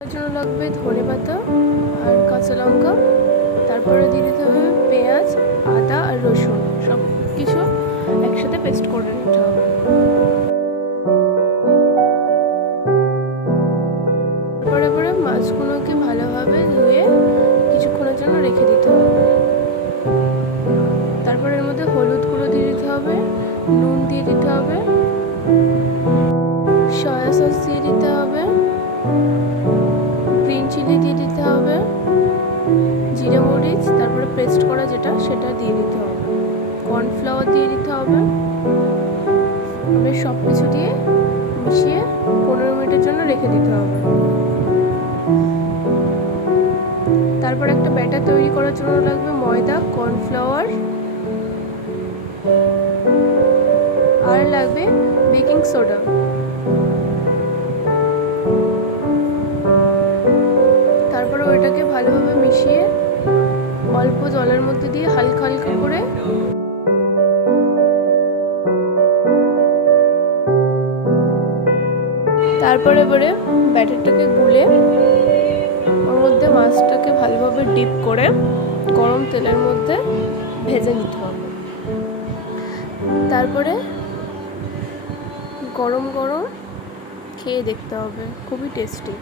জন্য লাগবে, ধনে পাতা আর কাঁচা লঙ্কা। তারপরে দিয়ে দিতে হবে পেঁয়াজ, আদা আর রসুন। সব কিছু একসাথে পেস্ট করে নিতে হবে। তারপরে পরে মাছগুলোকে ভালোভাবে ধুয়ে কিছুক্ষণের জন্য রেখে দিতে হবে। তারপরে এর মধ্যে হলুদ গুঁড়ো দিয়ে দিতে হবে, নুন দিয়ে দিতে হবে, সয়া সস দিয়ে দিতে হবে চিলি দিয়ে দিতে হবে। জিরে মরিচ, তারপরে পেস্ট করা যেটা, সেটা দিয়ে দিতে হবে। কর্নফ্লাওয়ার দিয়ে দিতে হবে। এবার সব কিছু দিয়ে মিশিয়ে পনেরো মিনিটের জন্য রেখে দিতে হবে। তারপর একটা ব্যাটার তৈরি করার জন্য লাগবে ময়দা, কর্নফ্লাওয়ার। আর লাগবে বেকিং সোডা। ওইটাকে ভালোভাবে মিশিয়ে অল্প জলের মধ্যে দিয়ে হালকা হালকা করে তারপরে এবারে ব্যাটারটাকে গুলে ওর মধ্যে মাছটাকে ভালোভাবে ডিপ করে গরম তেলের মধ্যে ভেজে নিতে হবে। তারপরে গরম গরম খেয়ে দেখতে হবে, খুবই টেস্টি